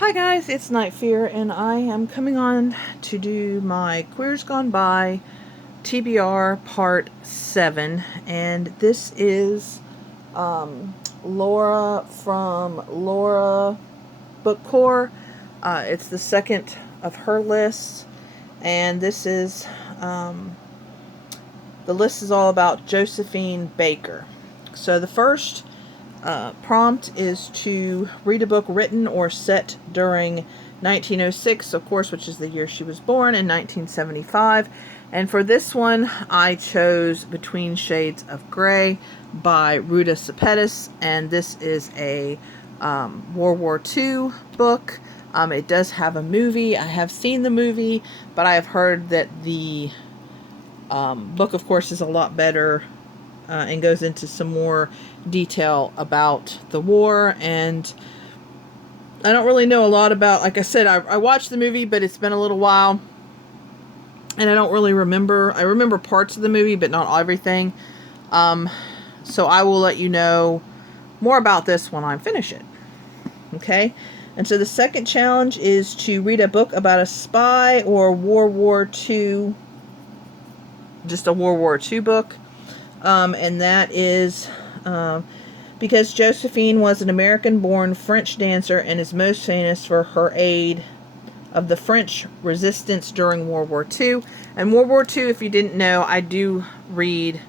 Hi guys, it's Night Fear, and I am coming on to do my Queers Gone By TBR Part 7, and this is Laura from Laura Book Corps. It's the second of her lists, and this is, the list is all about Josephine Baker. So the first prompt is to read a book written or set during 1906, of course, which is the year she was born, in 1975. And for this one, I chose Between Shades of Grey by Ruta Sepetys, and this is a World War II book. It does have a movie. I have seen the movie, but I have heard that the book, of course, is a lot better and goes into some more detail about the war. And I don't really know a lot about, like I said, I watched the movie, but it's been a little while, and I don't really remember. I remember parts of the movie, but not everything. So I will let you know more about this when I finish it. Okay? And so the second challenge is to read a book about a spy or World War II, just a World War II book. And that is because Josephine was an American-born French dancer and is most famous for her aid of the French resistance during World War II. And World War II, if you didn't know, I do read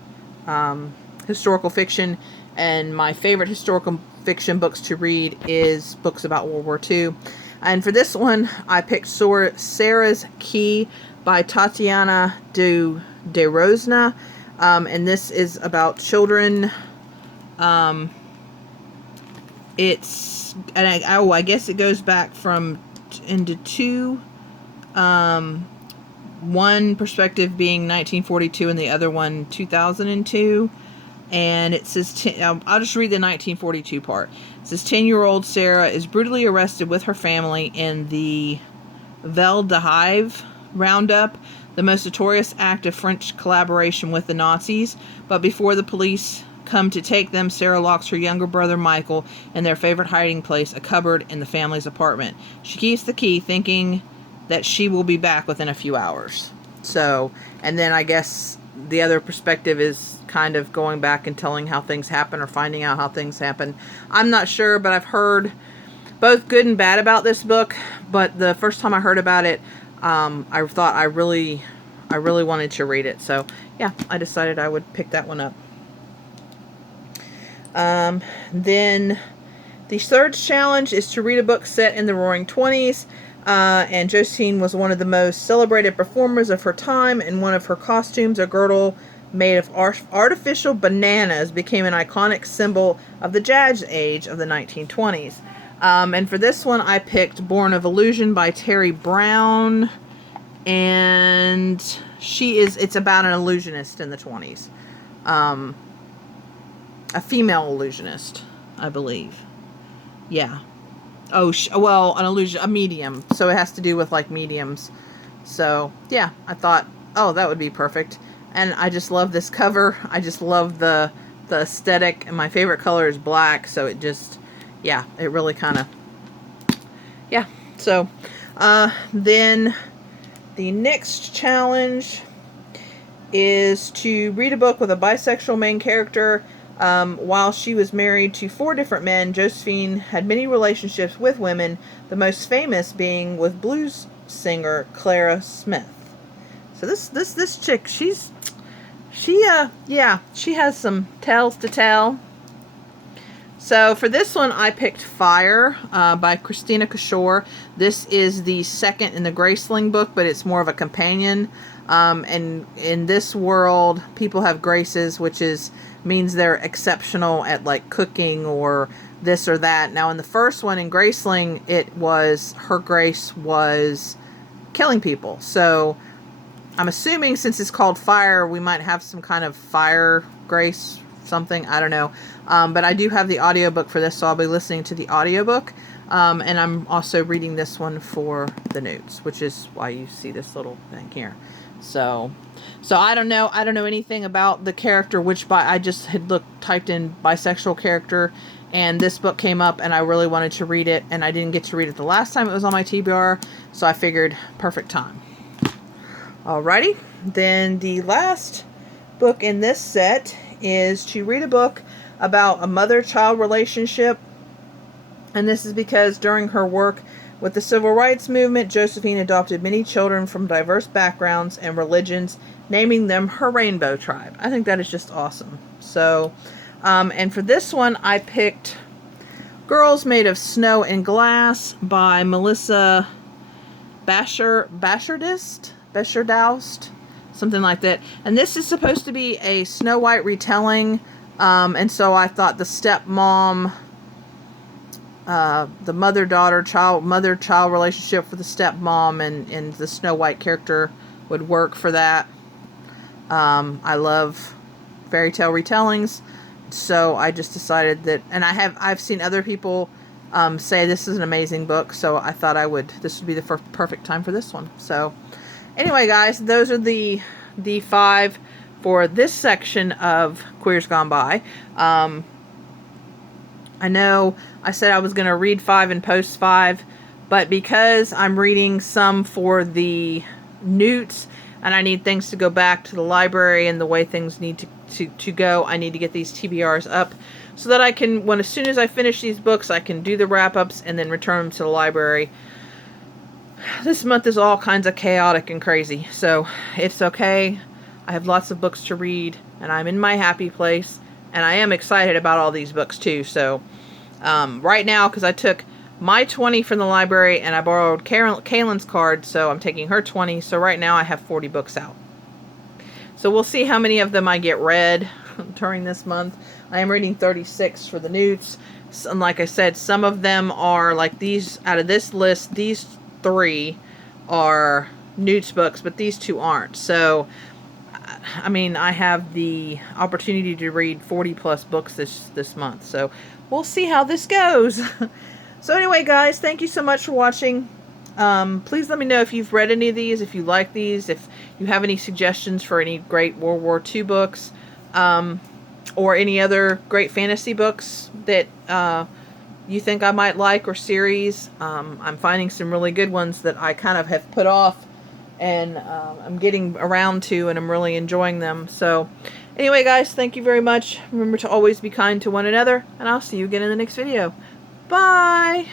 historical fiction, and my favorite historical fiction books to read is books about World War II. And for this one, I picked Sarah's Key by Tatiana de Rosna. And this is about children. I guess it goes back from into two. One perspective being 1942 and the other one 2002. And it says, I'll just read the 1942 part. It says, 10-year-old Sarah is brutally arrested with her family in the WWII roundup, the most notorious act of French collaboration with the Nazis. But before the police come to take them, Sarah locks her younger brother Michael in their favorite hiding place, a cupboard in the family's apartment. She keeps the key, thinking that she will be back within a few hours. So, and then I guess the other perspective is kind of going back and telling how things happen, or finding out how things happen. I'm not sure, but I've heard both good and bad about this book. But the first time I heard about it, I thought I really wanted to read it. So yeah, I decided I would pick that one up. Then the third challenge is to read a book set in the Roaring '20s. And Josephine was one of the most celebrated performers of her time, and one of her costumes, a girdle made of artificial bananas, became an iconic symbol of the Jazz Age of the 1920s. And for this one, I picked Born of Illusion by Terry Brown. And it's about an illusionist in the 20s. A female illusionist, I believe. Yeah. Oh, well, a medium. So it has to do with, like, mediums. So, yeah, I thought, oh, that would be perfect. And I just love this cover. I just love the aesthetic. And my favorite color is black. So it just, yeah, it really kind of, yeah. So, then the next challenge is to read a book with a bisexual main character. While she was married to 4 different men, Josephine had many relationships with women, the most famous being with blues singer Clara Smith. So this chick, she has some tales to tell. So for this one, I picked Fire by Christina Kishore. This is the second in the Graceling book, but it's more of a companion. And in this world, people have graces, which means they're exceptional at, like, cooking or this or that. Now, in the first one, in Graceling, her grace was killing people. So I'm assuming, since it's called Fire, we might have some kind of fire grace, something. I don't know. But I do have the audiobook for this, so I'll be listening to the audiobook. And I'm also reading this one for the notes, which is why you see this little thing here. So I don't know anything about the character, I just had typed in bisexual character, and this book came up and I really wanted to read it, and I didn't get to read it the last time it was on my TBR, so I figured perfect time. Alrighty, then the last book in this set is to read a book about a mother-child relationship, and this is because during her work with the civil rights movement, Josephine adopted many children from diverse backgrounds and religions, naming them her rainbow tribe. I think that is just awesome. So, and for this one, I picked Girls Made of Snow and Glass by Melissa Bashardist, something like that. And this is supposed to be a Snow White retelling, and so I thought the stepmom, the mother-child relationship with the stepmom and the Snow White character would work for that. I love fairy tale retellings, so I just decided that, and I've seen other people say this is an amazing book, so I thought this would be the perfect time for this one. So anyway, guys, those are the 5 for this section of Queers Gone By. I know I said I was going to read 5 and post 5, but because I'm reading some for the Newts, and I need things to go back to the library and the way things need to go, I need to get these TBRs up so that I can, as soon as I finish these books, I can do the wrap-ups and then return them to the library. This month is all kinds of chaotic and crazy, so it's okay. I have lots of books to read, and I'm in my happy place, and I am excited about all these books too. So right now, because I took my 20 from the library and I borrowed Kaylin's card, so I'm taking her 20. So right now I have 40 books out. So we'll see how many of them I get read during this month. I am reading 36 for the Newts. And like I said, some of them are like these. Out of this list, these 3 are Newts books, but these 2 aren't. So I mean, I have the opportunity to read 40 plus books this month, so we'll see how this goes. So anyway, guys, thank you so much for watching. Please let me know if you've read any of these, if you like these, if you have any suggestions for any great World War II books, or any other great fantasy books that you think I might like, or series. I'm finding some really good ones that I kind of have put off, and I'm getting around to, and I'm really enjoying them. So anyway, guys, thank you very much. Remember to always be kind to one another, and I'll see you again in the next video. Bye!